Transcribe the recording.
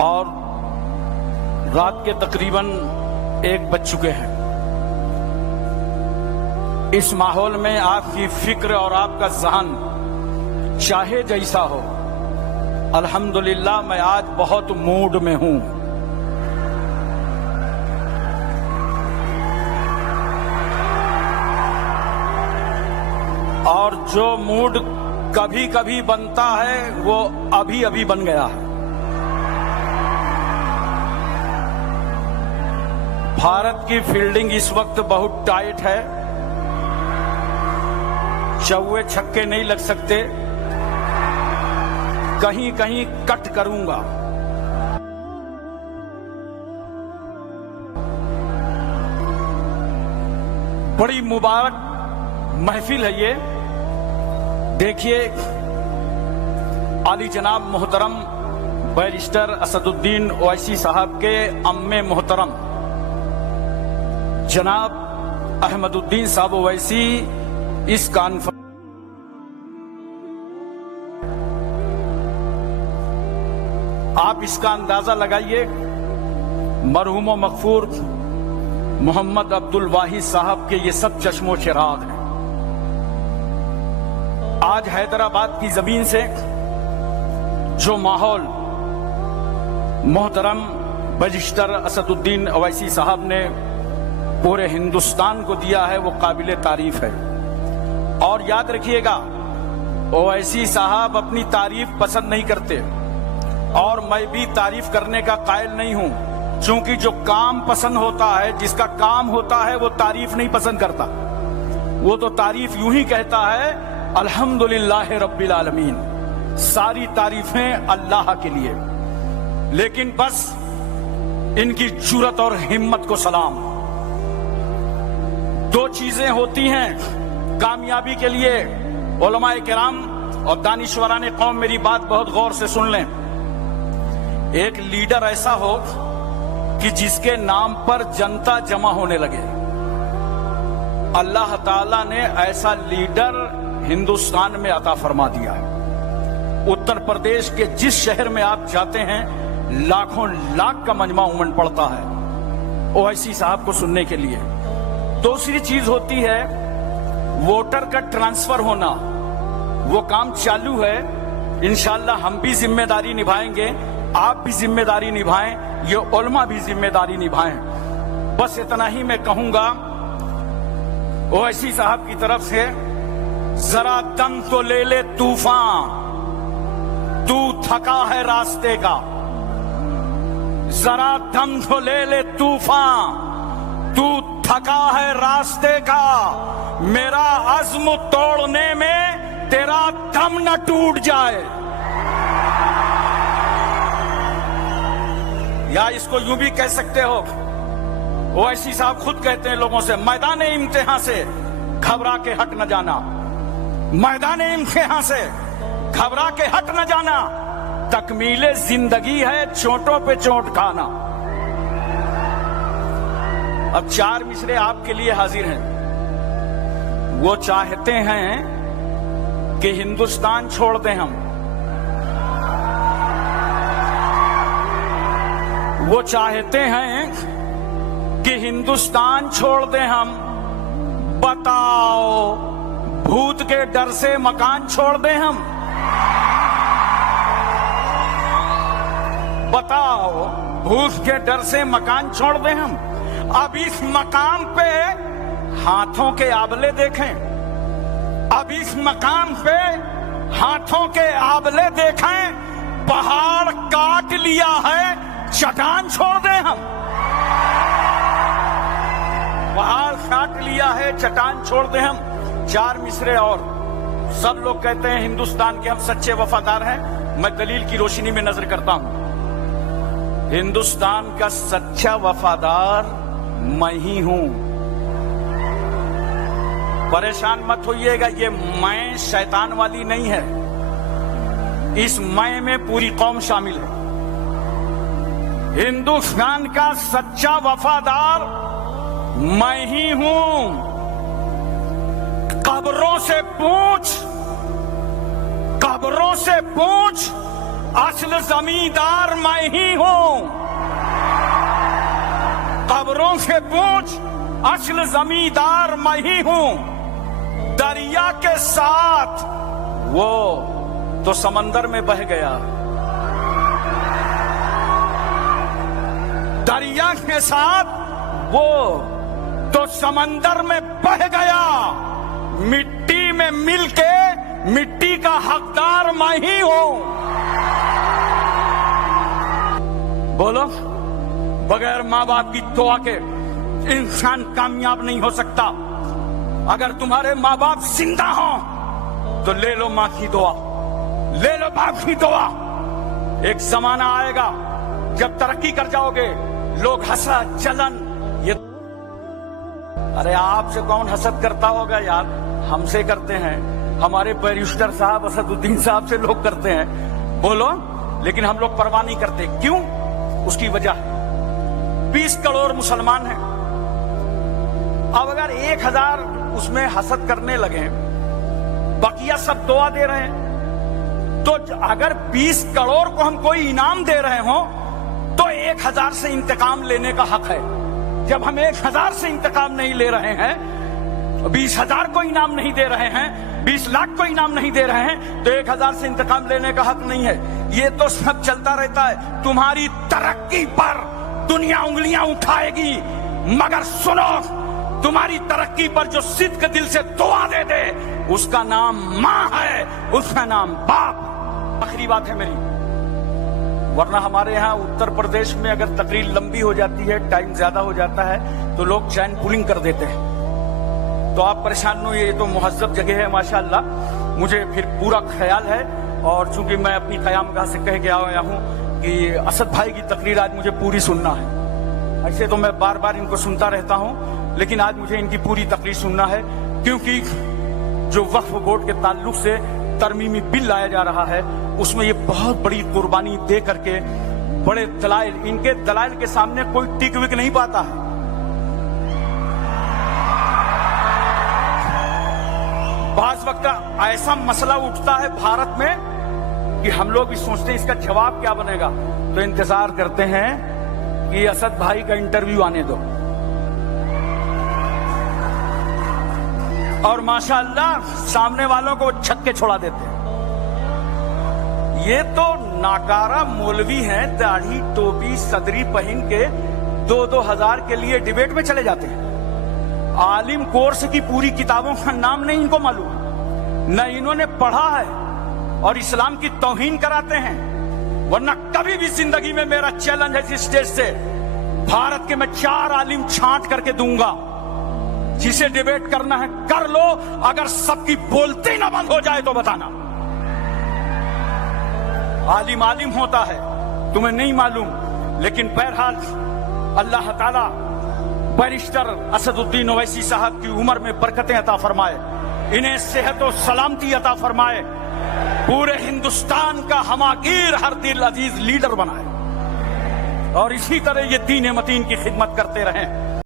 اور رات کے تقریباً 1 بج چکے ہیں۔ اس ماحول میں آپ کی فکر اور آپ کا ذہن چاہے جیسا ہو، الحمدللہ میں آج بہت موڈ میں ہوں۔ اور جو موڈ کبھی کبھی بنتا ہے وہ ابھی ابھی بن گیا ہے۔ بھارت کی فیلڈنگ اس وقت بہت ٹائٹ ہے، چوے چھکے نہیں لگ سکتے، کہیں کہیں کٹ کروں گا۔ بڑی مبارک محفل ہے یہ۔ دیکھیے عالی جناب محترم بیرسٹر اسد الدین اویسی صاحب کے ام محترم جناب احمد الدین صاحب اویسی اس کانفرنس آپ اس کا اندازہ لگائیے، مرحوم و مغفور محمد عبد الواحد صاحب کے یہ سب چشم و چراغ ہیں۔ آج حیدرآباد کی زمین سے جو ماحول محترم بیرسٹر اسد الدین اویسی صاحب نے پورے ہندوستان کو دیا ہے وہ قابل تعریف ہے۔ اور یاد رکھیے گا، اویسی صاحب اپنی تعریف پسند نہیں کرتے، اور میں بھی تعریف کرنے کا قائل نہیں ہوں، چونکہ جو کام پسند ہوتا ہے، جس کا کام ہوتا ہے، وہ تعریف نہیں پسند کرتا۔ وہ تو تعریف یوں ہی کہتا ہے الحمدللہ رب العالمین، ساری تعریفیں اللہ کے لیے۔ لیکن بس ان کی جرأت اور ہمت کو سلام۔ 2 چیزیں ہوتی ہیں کامیابی کے لیے، علماء کرام اور دانشوران قوم میری بات بہت غور سے سن لیں۔ ایک لیڈر ایسا ہو کہ جس کے نام پر جنتا جمع ہونے لگے۔ اللہ تعالیٰ نے ایسا لیڈر ہندوستان میں عطا فرما دیا ہے۔ اتر پردیش کے جس شہر میں آپ جاتے ہیں لاکھوں لاکھ کا مجمع امنڈ پڑتا ہے اویسی صاحب کو سننے کے لیے۔ دوسری چیز ہوتی ہے ووٹر کا ٹرانسفر ہونا، وہ کام چالو ہے۔ انشاءاللہ ہم بھی ذمہ داری نبھائیں گے، آپ بھی ذمہ داری نبھائیں، یہ علماء بھی ذمہ داری نبھائیں۔ بس اتنا ہی میں کہوں گا اویسی صاحب کی طرف سے، ذرا دم تو لے لے طوفان، تو تھکا ہے راستے کا۔ ذرا دم تو لے لے طوفان، تو تھکا ہے راستے کا۔ میرا عزم توڑنے میں تیرا دم نہ ٹوٹ جائے۔ یا اس کو یوں بھی کہہ سکتے ہو، اویسی صاحب خود کہتے ہیں لوگوں سے، میدان امتحان سے گھبرا کے ہٹ نہ جانا، میدان امتحان سے گھبرا کے ہٹ نہ جانا، تکمیل زندگی ہے چوٹوں پہ چوٹ کھانا۔ اب 4 مصرے آپ کے لیے حاضر ہیں۔ وہ چاہتے ہیں کہ ہندوستان چھوڑ دیں ہم، وہ چاہتے ہیں کہ ہندوستان چھوڑ دیں ہم۔ بتاؤ بھوت کے ڈر سے مکان چھوڑ دیں ہم؟ بتاؤ بھوت کے ڈر سے مکان چھوڑ دیں ہم؟ اب اس مقام پہ ہاتھوں کے آبلے دیکھیں، اب اس مقام پہ ہاتھوں کے آبلے دیکھیں۔ پہاڑ کاٹ لیا ہے، چٹان چھوڑ دیں ہم؟ پہاڑ کاٹ لیا ہے، چٹان چھوڑ دیں ہم؟ 4 مصرے اور سب لوگ کہتے ہیں ہندوستان کے ہم سچے وفادار ہیں۔ میں دلیل کی روشنی میں نظر کرتا ہوں، ہندوستان کا سچا وفادار میں ہی ہوں۔ پریشان مت ہوئیے گا، یہ میں شیطان والی نہیں ہے، اس میں پوری قوم شامل ہے۔ ہندوستان کا سچا وفادار میں ہی ہوں۔ قبروں سے پوچھ اصل زمیندار میں ہی ہوں. قبروں سے پوچھ, اصل زمیندار میں ہی ہوں. دریا کے ساتھ وہ تو سمندر میں بہ گیا, دریا کے ساتھ وہ تو سمندر میں بہ گیا. مٹی میں مل کے مٹی کا حقدار میں ہی ہوں. بولو, بغیر ماں باپ کی دعا کے انسان کامیاب نہیں ہو سکتا. اگر تمہارے ماں باپ زندہ ہوں تو لے لو ماں کی دعا, لے لو باپ کی دعا. ایک زمانہ آئے گا جب ترقی کر جاؤ گے, لوگ حسد جلن, یہ ارے آپ سے کون حسد کرتا ہوگا یار, ہم سے کرتے ہیں. ہمارے بیرسٹر صاحب اسد الدین صاحب سے لوگ کرتے ہیں. بولو, لیکن ہم لوگ پرواہ نہیں کرتے. کیوں؟ اس کی وجہ 20 کروڑ مسلمان ہیں. اب اگر 1000 اس میں حسد کرنے لگے, بقیہ سب دعا دے رہے ہیں, تو اگر 20 کروڑ کو ہم کوئی انعام دے رہے ہوں تو 1000 سے انتقام لینے کا حق ہے. جب ہم 1000 سے انتقام نہیں لے رہے ہیں, 20,000 کو انعام نہیں دے رہے ہیں, 20 لاکھ کو انعام نہیں دے رہے ہیں, تو 1000 سے انتقام لینے کا حق نہیں ہے. یہ تو سب چلتا رہتا ہے. تمہاری ترقی پر دنیا انگلیاں اٹھائے گی, مگر سنو, تمہاری ترقی پر جو صدق دل سے دعا دے دے, اس کا نام ماں ہے, اس کا نام باپ. آخری بات ہے میری, ورنہ ہمارے یہاں اتر پردیش میں اگر تقریر لمبی ہو جاتی ہے, ٹائم زیادہ ہو جاتا ہے, تو لوگ چین پولنگ کر دیتے ہیں. تو آپ پریشان نہ ہوئے, یہ تو مہذب جگہ ہے ماشاءاللہ. مجھے پھر پورا خیال ہے, اور چونکہ میں اپنی قیامگاہ سے کہہ کے آیا ہوں کہ اسد بھائی کی تقریر آج مجھے پوری سننا ہے. ایسے تو میں بار بار ان کو سنتا رہتا ہوں, لیکن آج مجھے ان کی پوری تقریر سننا ہے, کیونکہ جو وقف بورڈ کے تعلق سے ترمیمی بل لایا جا رہا ہے, اس میں یہ بہت بڑی قربانی دے کر کے بڑے دلائل, ان کے دلائل کے سامنے کوئی ٹک وک نہیں پاتا ہے. بعض وقت ایسا مسئلہ اٹھتا ہے بھارت میں کہ ہم لوگ بھی سوچتے ہیں اس کا جواب کیا بنے گا, تو انتظار کرتے ہیں کہ اسد بھائی کا انٹرویو آنے دو. اور ماشاءاللہ سامنے والوں کو چھک کے چھوڑا دیتے ہیں. یہ تو ناکارہ مولوی ہیں, داڑھی ٹوپی صدری پہن کے 2-2 ہزار کے لیے ڈیبیٹ میں چلے جاتے ہیں. عالم کورس کی پوری کتابوں کا نام نہیں ان کو معلوم, نہ انہوں نے پڑھا ہے, اور اسلام کی توہین کراتے ہیں. ورنہ کبھی بھی زندگی میں میرا چیلنج ہے اس اسٹیج سے, بھارت کے میں 4 عالم چھانٹ کر کے دوں گا. جسے ڈیبیٹ کرنا ہے کر لو, اگر سب کی بولتے ہی نہ بند ہو جائے تو بتانا. عالم عالم ہوتا ہے, تمہیں نہیں معلوم, لیکن بہرحال اللہ تعالیٰ بیرسٹر اسد الدین اویسی صاحب کی عمر میں برکتیں عطا فرمائے, انہیں صحت و سلامتی عطا فرمائے, پورے ہندوستان کا ہماگیر ہر دل عزیز لیڈر بنائے, اور اسی طرح یہ دین متین کی خدمت کرتے رہیں.